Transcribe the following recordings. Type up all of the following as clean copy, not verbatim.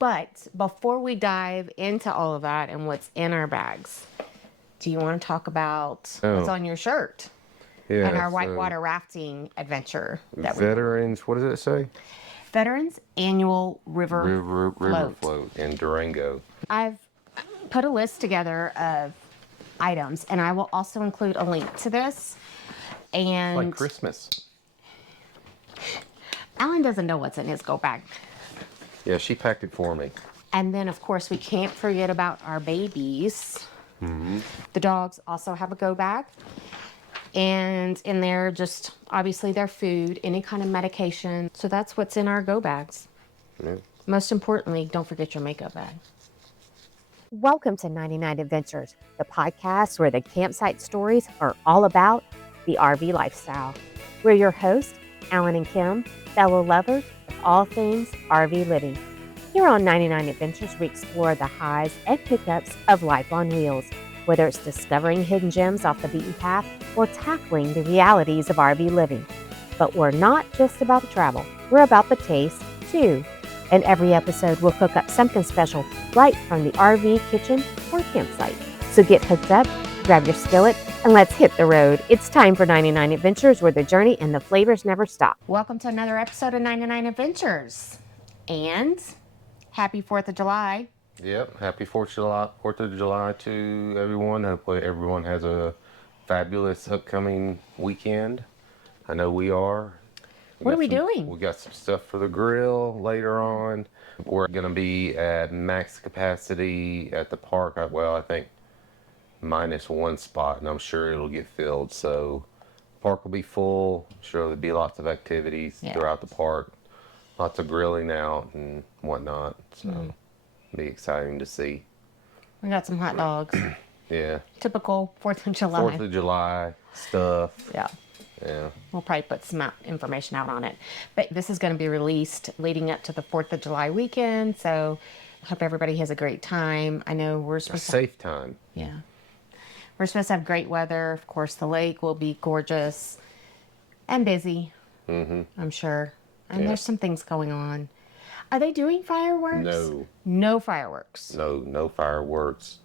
But before we dive into all of that and what's in our bags, do you want to talk about what's on your shirt and our whitewater rafting adventure? Veterans, what does it say? Veterans Annual River Float in Durango. I've put a list together of items, and I will also include a link to this. And Like Christmas. Alan doesn't know what's in his go bag. Yeah, she packed it for me. And then, of course, we can't forget about our babies. The dogs also have a go bag. And in there, just obviously their food, any kind of medication. So that's what's in our go bags. Yeah. Most importantly, don't forget your makeup bag. Welcome to 99 Adventures, the podcast where the campsite stories are all about the RV lifestyle. We're your hosts, Alan and Kim, fellow lovers of all things RV living. Here on 99 Adventures, we explore the highs and pickups of life on wheels, whether it's discovering hidden gems off the beaten path or tackling the realities of RV living. But we're not just about the travel, we're about the taste too. In every episode, we'll cook up something special right from the RV kitchen or campsite. So get hooked up, grab your skillet, and let's hit the road. It's time for 99 Adventures, where the journey and the flavors never stop. Welcome to another episode of 99 Adventures. And happy 4th of July. Yep, happy 4th of July to everyone. Hopefully everyone has a fabulous upcoming weekend. I know we are. What are we doing? We got some stuff for the grill later on. We're going to be at max capacity at the park. I think minus one spot, and I'm sure it'll get filled. So park will be full. I'm sure there'll be lots of activities throughout the park. Lots of grilling out and whatnot. So it'll be exciting to see. We got some hot dogs. Yeah. Typical 4th of July. 4th of July stuff. Yeah. Yeah. We'll probably put some information out on it. But this is going to be released leading up to the 4th of July weekend. So I hope everybody has a great time. I know we're supposed to... safe time. Yeah. We're supposed to have great weather. Of course, the lake will be gorgeous and busy. I'm sure. And there's some things going on. Are they doing fireworks? No. No fireworks. No fireworks.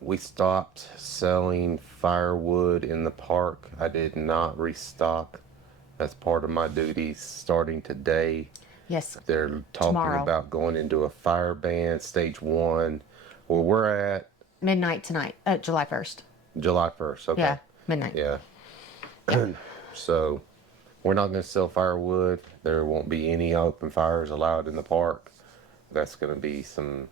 We stopped selling firewood in the park. I did not restock. That's part of my duties starting today. Yes. They're talking tomorrow. About going into a fire ban, stage 1, where we're at. Midnight tonight, July 1st. July 1st, okay. Yeah, midnight. Yeah. So we're not going to sell firewood. There won't be any open fires allowed in the park. That's going to be some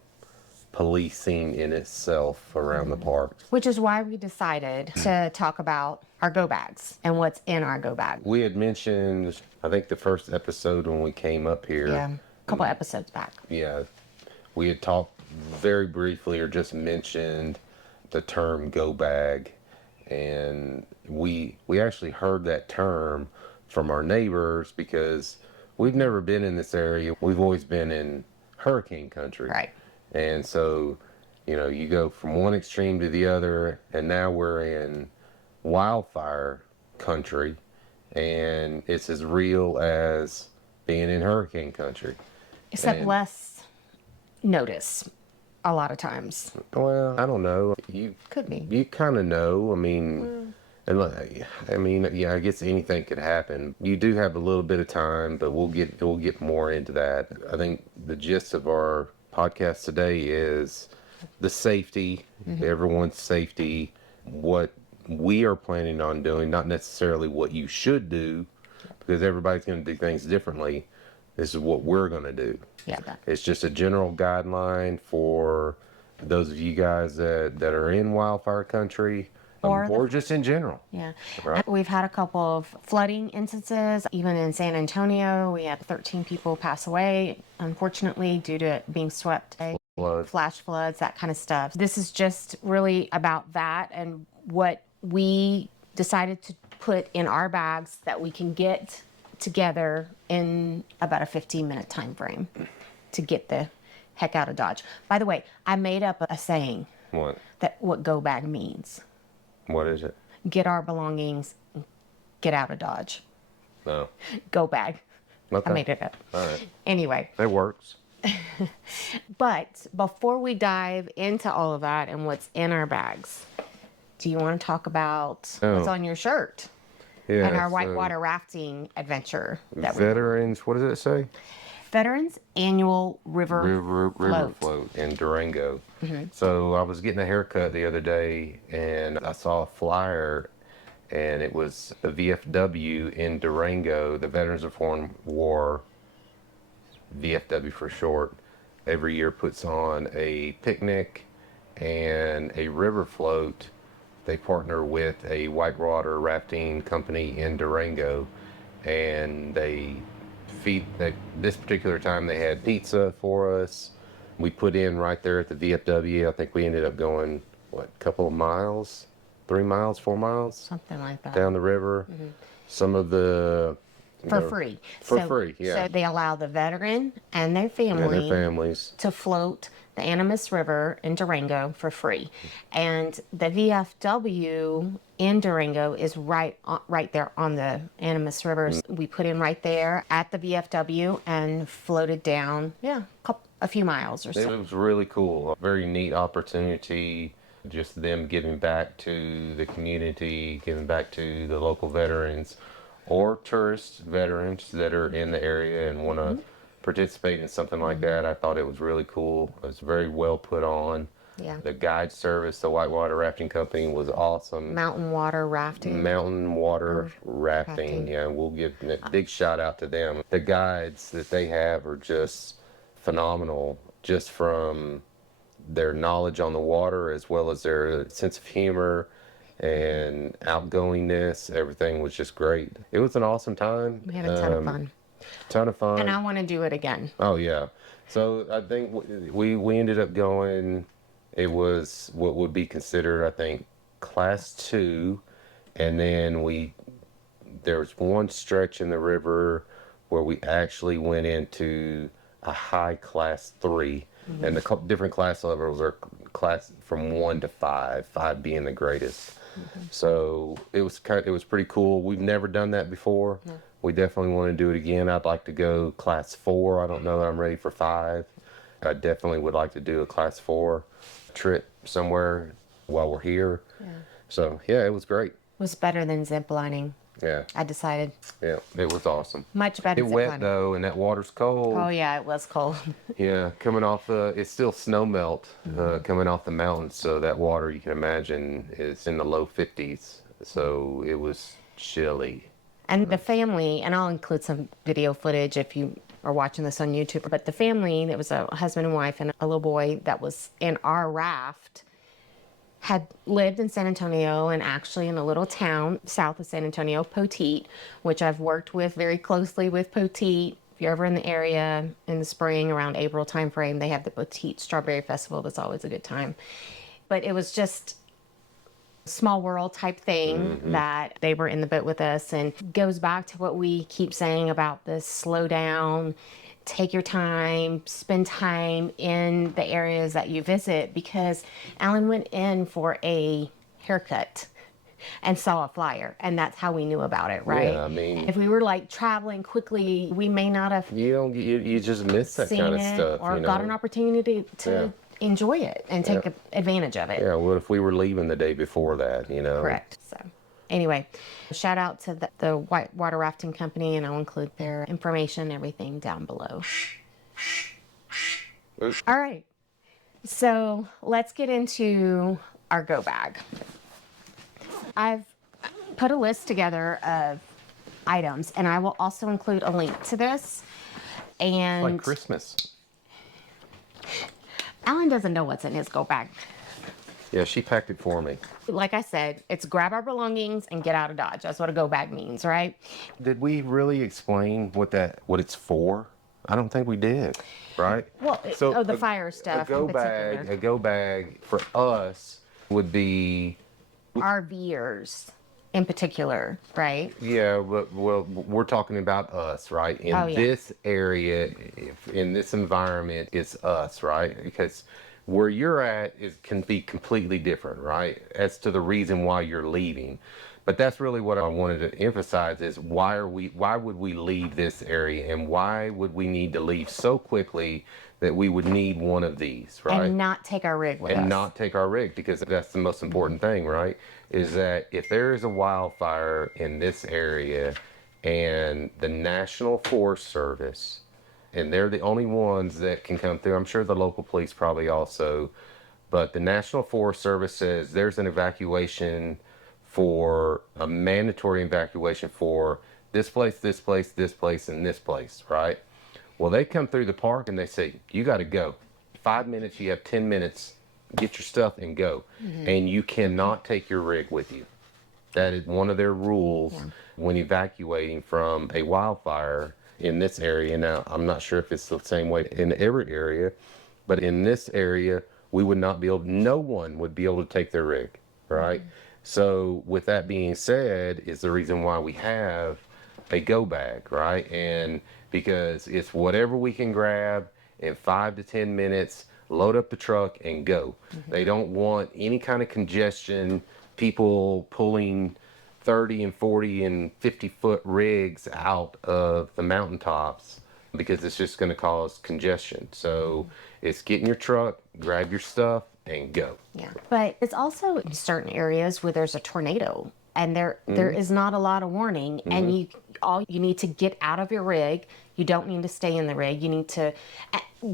policing in itself around the park. Which is why we decided to talk about our go bags and what's in our go bag. We had mentioned, I think the first episode when we came up here. Yeah, a couple episodes back. Yeah, we had talked very briefly or just mentioned the term go bag. And we actually heard that term from our neighbors because we've never been in this area. We've always been in hurricane country. Right. And so, you go from one extreme to the other, and now we're in wildfire country, and it's as real as being in hurricane country. Except less notice a lot of times. Well, I don't know. Could be. You kind of know. I guess anything could happen. You do have a little bit of time, but we'll get more into that. I think the gist of our podcast today is the safety, everyone's safety, what we are planning on doing, not necessarily what you should do, because everybody's going to do things differently. This is what we're going to do. Yeah. It's just a general guideline for those of you guys that are in wildfire country, or just in general. Yeah. Right. We've had a couple of flooding instances. Even in San Antonio, we had 13 people pass away, unfortunately, due to it being swept away. Flash floods, that kind of stuff. This is just really about that and what we decided to put in our bags that we can get together in about a 15-minute time frame to get the heck out of Dodge. By the way, I made up a saying. What? What go bag means. What is it? Get our belongings, get out of Dodge. No. Go bag. Okay. I made it up. All right. Anyway. It works. But before we dive into all of that and what's in our bags, do you want to talk about what's on your shirt Yeah. and our so whitewater rafting adventure that we veterans, what does it say? Veterans Annual River River float in Durango. So I was getting a haircut the other day and I saw a flyer and it was the VFW in Durango, the Veterans of Foreign War, VFW for short, every year puts on a picnic and a river float. They partner with a whitewater rafting company in Durango and they this particular time they had pizza for us. We put in right there at the VFW. I think we ended up going, what, a couple of miles, 3 miles, 4 miles something like that down the river. Some of the for free. For free, yeah. So they allow the veteran and their and their families. to float the Animas River in Durango for free. And the VFW in Durango is right there on the Animas River. We put in right there at the VFW and floated down, a few miles or so. It was really cool. A very neat opportunity. Just them giving back to the community, giving back to the local veterans or tourist veterans that are in the area and want to participate in something like that. I thought it was really cool. It was very well put on. Yeah. The guide service, the Whitewater Rafting Company, was awesome. Mountain water rafting. Yeah, we'll give a big shout out to them. The guides that they have are just phenomenal, just from their knowledge on the water as well as their sense of humor and outgoingness. Everything was just great. It was an awesome time. We had a ton of fun. Ton of fun. And I want to do it again. Oh yeah. So I think we ended up going, it was what would be considered, I think, class 2, and then there was one stretch in the river where we actually went into a high class 3, and the different class levels are class from 1 to 5, 5 being the greatest. So it was pretty cool. We've never done that before. We definitely want to do it again. I'd like to go class 4. I don't know that I'm ready for 5. I definitely would like to do a class 4 trip somewhere while we're here. So yeah, it was great. It was better than zip lining. Yeah. I decided. Yeah, it was awesome. Much better It zip wet lining. though, and that water's cold. Oh yeah, it was cold. Yeah, coming off it's still snow melt coming off the mountains, so that water, you can imagine, is in the low 50s. So it was chilly. And the family, and I'll include some video footage if you are watching this on YouTube, but the family, that was a husband and wife and a little boy that was in our raft, had lived in San Antonio and actually in a little town south of San Antonio, Poteet, which I've worked with very closely with Poteet. If you're ever in the area in the spring around April timeframe, they have the Poteet Strawberry Festival. That's always a good time. But it was just small world type thing that they were in the boat with us, and goes back to what we keep saying about this: slow down, take your time, spend time in the areas that you visit, because Alan went in for a haircut and saw a flyer, and that's how we knew about it, right? Yeah, I mean, if we were like traveling quickly, we may not have you just miss that seen kind of it stuff, or you know? got an opportunity to Yeah. enjoy it and take advantage of it. Yeah, well, if we were leaving the day before that, you know. Correct. So anyway, shout out to the Whitewater Rafting Company, and I'll include their information and everything down below. All right. So let's get into our go bag. I've put a list together of items, and I will also include a link to this. And Like Christmas. Alan doesn't know what's in his go bag. Yeah, she packed it for me. Like I said, it's grab our belongings and get out of Dodge. That's what a go bag means, right? Did we really explain what it's for? I don't think we did, right? Well, the fire stuff. A go bag for us would be RVers in particular, right? Yeah, but we're talking about us, right? In this area, in this environment, it's us, right? Because where you're at can be completely different, right? As to the reason why you're leaving. But that's really what I wanted to emphasize is why would we leave this area, and why would we need to leave so quickly that we would need one of these, right? And not take our rig with us. And not take our rig, because that's the most important thing, right? Is that if there is a wildfire in this area and the National Forest Service, and they're the only ones that can come through, I'm sure the local police probably also, but the National Forest Service says there's an evacuation for a mandatory evacuation for this place, this place, this place, and this place, right? Well, they come through the park and they say, you got to go. 5 minutes, you have 10 minutes, get your stuff and go. And you cannot take your rig with you. That is one of their rules when evacuating from a wildfire in this area. Now, I'm not sure if it's the same way in every area, but in this area, we would not be able, no one would be able to take their rig, right? So with that being said, is the reason why we have a go bag, right? And because it's whatever we can grab in 5 to 10 minutes, load up the truck and go. They don't want any kind of congestion, people pulling 30 and 40 and 50 foot rigs out of the mountaintops, because it's just going to cause congestion. So it's get in your truck, grab your stuff, and go. Yeah, but it's also in certain areas where there's a tornado and there is not a lot of warning, and you need to get out of your rig. You don't need to stay in the rig. You need to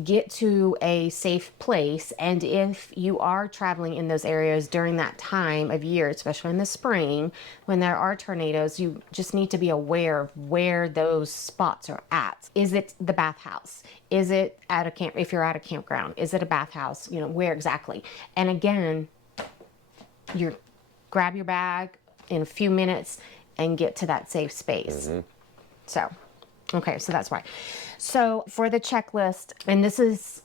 get to a safe place. And if you are traveling in those areas during that time of year, especially in the spring, when there are tornadoes, you just need to be aware of where those spots are at. Is it the bathhouse? Is it at a camp? If you're at a campground, is it a bathhouse? You know, where exactly? And again, you grab your bag in a few minutes and get to that safe space. So, okay, so that's why. So for the checklist, and this is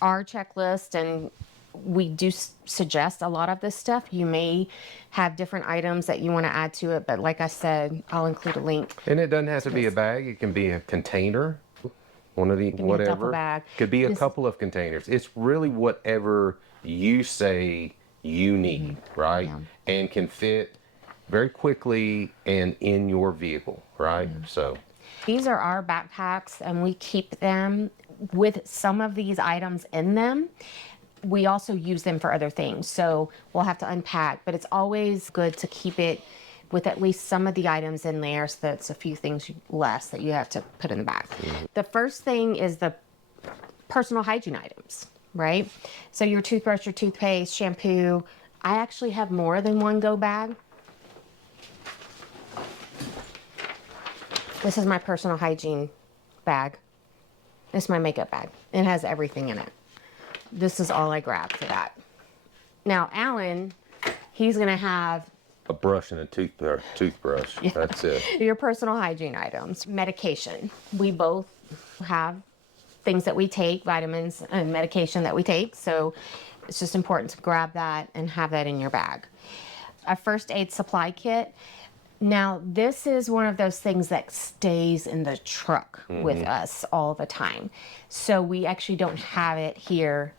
our checklist, and we do suggest a lot of this stuff. You may have different items that you want to add to it, but like I said, I'll include a link. And it doesn't have to be a bag. It can be a container, one of the whatever. A duffel bag. Could be a couple of containers. It's really whatever you say you need, right? And can fit very quickly and in your vehicle, right? So these are our backpacks, and we keep them with some of these items in them. We also use them for other things, so we'll have to unpack, but it's always good to keep it with at least some of the items in there, so that's a few things less that you have to put in the back. The first thing is the personal hygiene items, right? So your toothbrush, your toothpaste, shampoo. I actually have more than one go bag. This is my personal hygiene bag. It's my makeup bag. It has everything in it. This is all I grab for that. Now, Alan, he's gonna have a brush and a toothbrush. That's it. your personal hygiene items. Medication. We both have things that we take, vitamins and medication that we take. So it's just important to grab that and have that in your bag. A first aid supply kit. Now, this is one of those things that stays in the truck with us all the time. So we actually don't have it here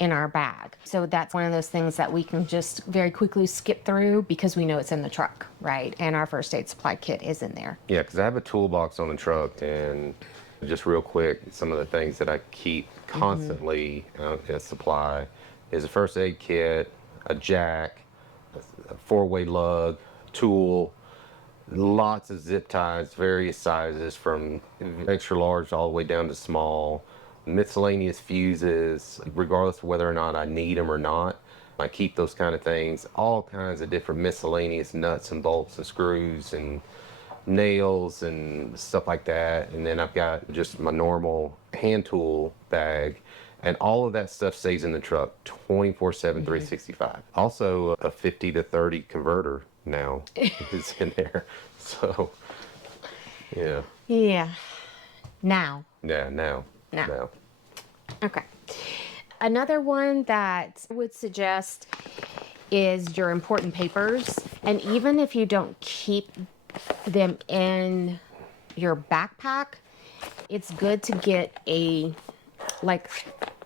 in our bag. So that's one of those things that we can just very quickly skip through because we know it's in the truck, right? And our first aid supply kit is in there. Yeah, because I have a toolbox on the truck, and just real quick, some of the things that I keep constantly as supply is a first aid kit, a jack, a 4-way lug, tool, lots of zip ties, various sizes from extra large all the way down to small, miscellaneous fuses, regardless of whether or not I need them or not. I keep those kind of things, all kinds of different miscellaneous nuts and bolts and screws and nails and stuff like that. And then I've got just my normal hand tool bag, and all of that stuff stays in the truck 24/7, 365. Also, a 50 to 30 converter now is in there. So, yeah. Yeah. Now. Yeah, now. Okay. Another one that I would suggest is your important papers. And even if you don't keep them in your backpack, it's good to get a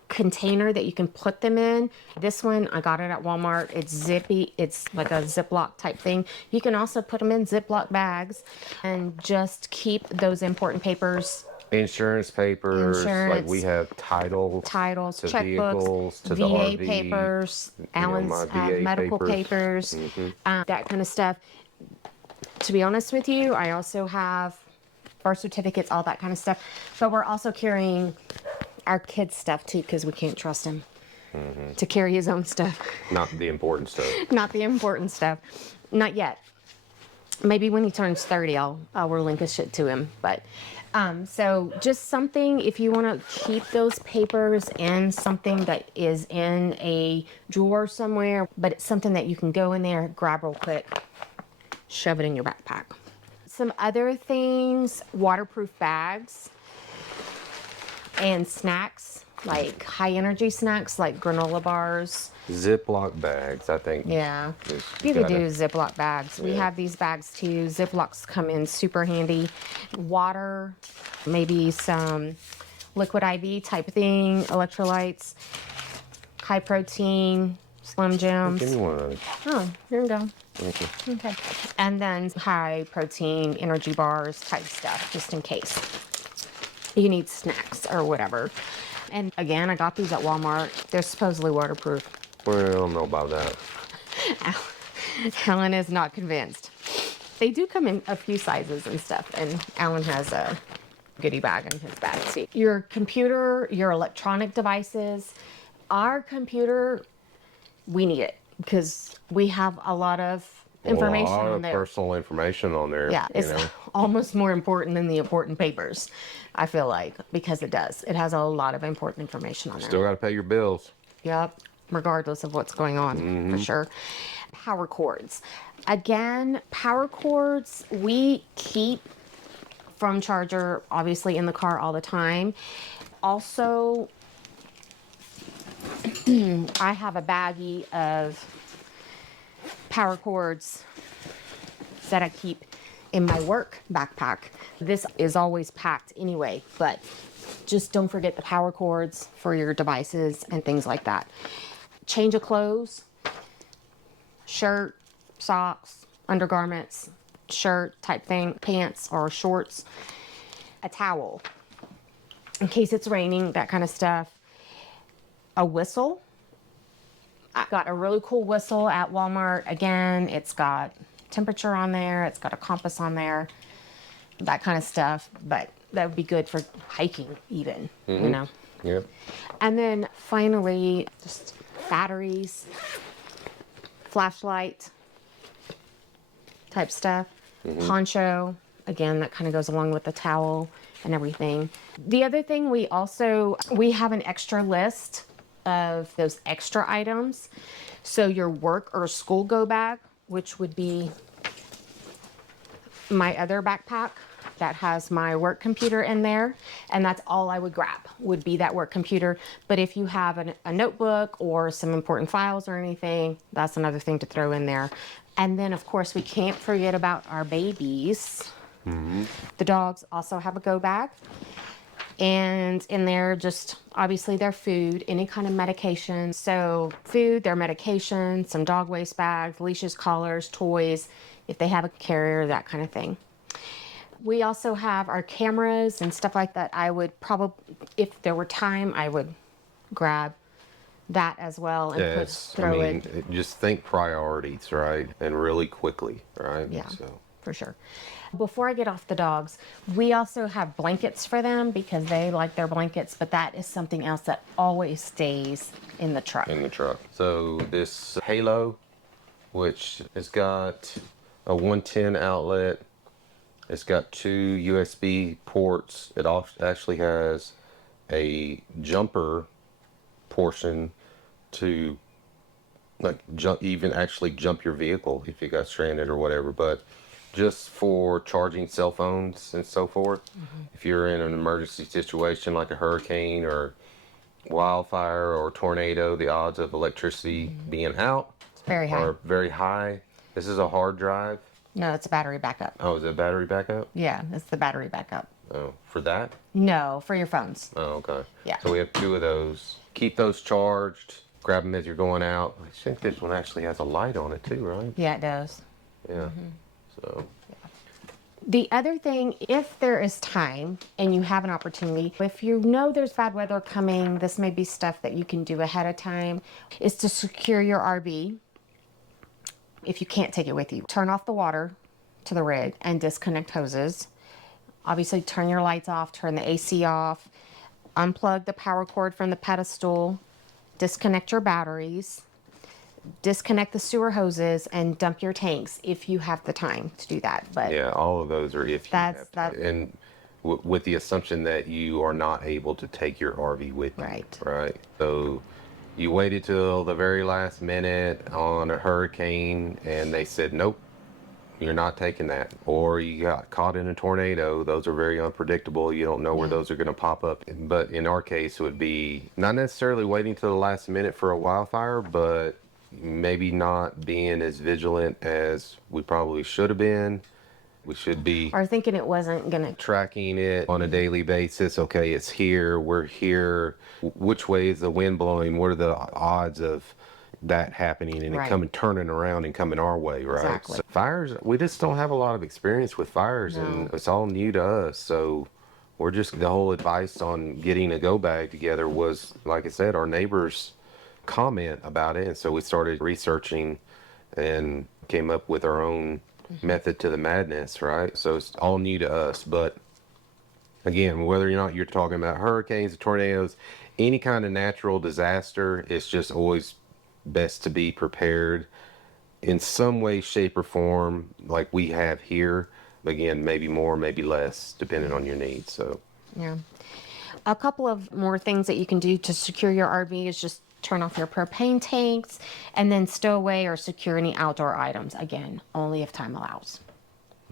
container that you can put them in. This one, I got it at Walmart. It's zippy. It's like a Ziploc type thing. You can also put them in Ziploc bags and just keep those important papers Insurance papers, like we Insurance, have titles titles, to checkbooks, vehicles, to the VA RV, papers, Alan's my VA medical papers, that kind of stuff. To be honest with you, I also have birth certificates, all that kind of stuff. But we're also carrying our kids' stuff too, because we can't trust him to carry his own stuff. Not the important stuff. Not the important stuff. Not yet. Maybe when he turns 30, I'll relinquish it to him. But so just something, if you want to keep those papers in something that is in a drawer somewhere, but it's something that you can go in there, grab real quick, shove it in your backpack. Some other things, waterproof bags and snacks, like high energy snacks, like granola bars. Ziploc bags, I think. Yeah, is you could gotta- do Ziploc bags. We Yeah. have these bags too. Ziplocs come in super handy. Water, maybe some liquid IV type thing, electrolytes, high protein, Slim Give me Jims. one of those. Oh, here we go. Thank you. Okay. And then high protein energy bars type stuff, just in case you need snacks or whatever. And again, I got these at Walmart. They're supposedly waterproof. Well, I don't know about that. Alan is not convinced. They do come in a few sizes and stuff, and Alan has a goodie bag in his bag too. Your computer, your electronic devices, our computer, we need it because we have a lot of information a lot on of there. personal information on there. Yeah, you it's know. almost more important than the important papers, I feel like, because it does. It has a lot of important information on there. Still got to pay your bills. Yep, regardless of what's going on, for sure. Power cords. Again, power cords we keep from charger, obviously in the car all the time. Also, I have a baggie of power cords that I keep in my work backpack. This is always packed anyway, but just don't forget the power cords for your devices and things like that. Change of clothes, shirt, socks, undergarments, shirt type thing, pants or shorts, a towel in case it's raining, that kind of stuff. A whistle. I got a really cool whistle at Walmart. Again, it's got temperature on there, it's got a compass on there, that kind of stuff, but that would be good for hiking even, you know. Yep. And then finally, just batteries, flashlight type stuff, poncho, again, that kind of goes along with the towel and everything. The other thing we have an extra list of those extra items. So your work or school go bag, which would be my other backpack that has my work computer in there, and that's all I would grab, would be that work computer. But if you have a notebook or some important files or anything, that's another thing to throw in there. And then of course we can't forget about our babies. The dogs also have a go bag, and in there just obviously their food, any kind of medication. So food, their medication, some dog waste bags, leashes, collars, toys, if they have a carrier, that kind of thing. We also have our cameras and stuff like that. I would probably, if there were time, I would grab that as well and Yes. throw it. Just think priorities, right? And really quickly, right? Yeah. So. For sure. Before I get off the dogs, we also have blankets for them because they like their blankets, but that is something else that always stays in the truck. In the truck. So this Halo, which has got a 110 outlet, it's got 2 USB ports. It actually has a jumper portion to like jump your vehicle if you got stranded or whatever, but just for charging cell phones and so forth. If you're in an emergency situation like a hurricane or wildfire or tornado, the odds of electricity being out It's very high. are very high. This is a hard drive. No, it's a battery backup. Oh, is it battery backup? Yeah, it's the battery backup. Oh, for that? No, for your phones. Oh, okay. Yeah. So we have 2 of those. Keep those charged. Grab them as you're going out. I think this one actually has a light on it too, right? Yeah, it does. Yeah. So The other thing, if there is time and you have an opportunity, if you know there's bad weather coming, this may be stuff that you can do ahead of time, is to secure your RV. If you can't take it with you, turn off the water to the rig and disconnect hoses. Obviously, turn your lights off, turn the AC off, unplug the power cord from the pedestal, disconnect your batteries, disconnect the sewer hoses, and dump your tanks if you have the time to do that. But Yeah, all of those are if you That's- have time. And with the assumption that you are not able to take your RV with you. Right. Right. So you waited till the very last minute on a hurricane and they said, nope, you're not taking that. Or you got caught in a tornado. Those are very unpredictable. You don't know where those are going to pop up. But in our case, it would be not necessarily waiting till the last minute for a wildfire, but maybe not being as vigilant as we probably should have been. We should be or thinking it wasn't gonna. tracking it on a daily basis. Okay, it's here, we're here. Which way is the wind blowing? What are the odds of that happening and Right. it coming, turning around and coming our way, right? Exactly. So fires, we just don't have a lot of experience with fires, and it's all new to us. So we're just, the whole advice on getting a go bag together was, like I said, our neighbors comment about it, and so we started researching and came up with our own method to the madness, right? So it's all new to us. But again, whether or not you're talking about hurricanes, tornadoes, any kind of natural disaster, it's just always best to be prepared in some way, shape, or form, like we have here. Again, maybe more, maybe less, depending on your needs. So Yeah. A couple of more things that you can do to secure your RV is just turn off your propane tanks and then stow away or secure any outdoor items. Again, only if time allows.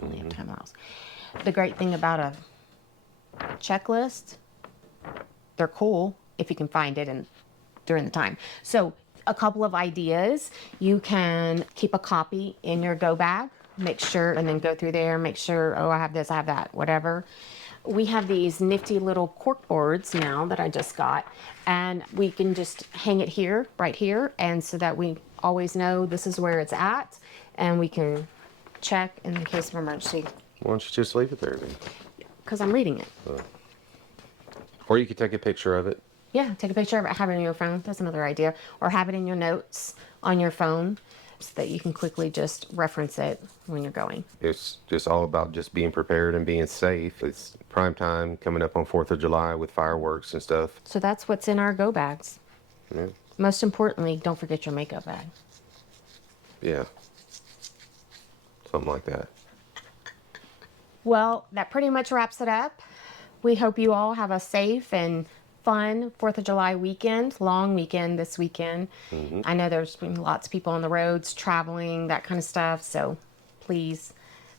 Only if time allows. The great thing about a checklist, they're cool if you can find it and during the time. So a couple of ideas, you can keep a copy in your go bag, make sure, and then go through there, make sure, oh, I have this, I have that, whatever. We have these nifty little cork boards now that I just got, and we can just hang it here, right here, and so that we always know this is where it's at, and we can check in the case of emergency, why don't you just leave it there then? because I'm reading it. Or you could take a picture of it. Yeah, take a picture of it, have it in your phone. That's another idea. Or have it in your notes on your phone so that you can quickly just reference it when you're going. It's just all about just being prepared and being safe. It's prime time coming up on 4th of July with fireworks and stuff. So that's what's in our go bags. Yeah. Most importantly, don't forget your makeup bag. Yeah. Something like that. Well, that pretty much wraps it up. We hope you all have a safe and fun 4th of July weekend, long weekend this weekend. I know there's been lots of people on the roads traveling, that kind of stuff. So please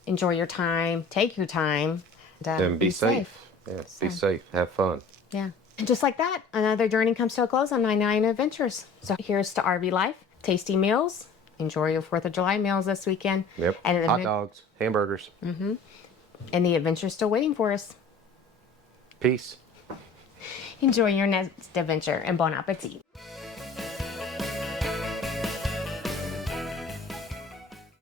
enjoy your time, take your time, And be safe. Yeah, be safe. Have fun. Yeah. And just like that, another journey comes to a close on 99 Adventures. So here's to RV Life, tasty meals. Enjoy your 4th of July meals this weekend. Yep. And Hot dogs, hamburgers. And the adventure's still waiting for us. Peace. Enjoy your next adventure and bon appetit.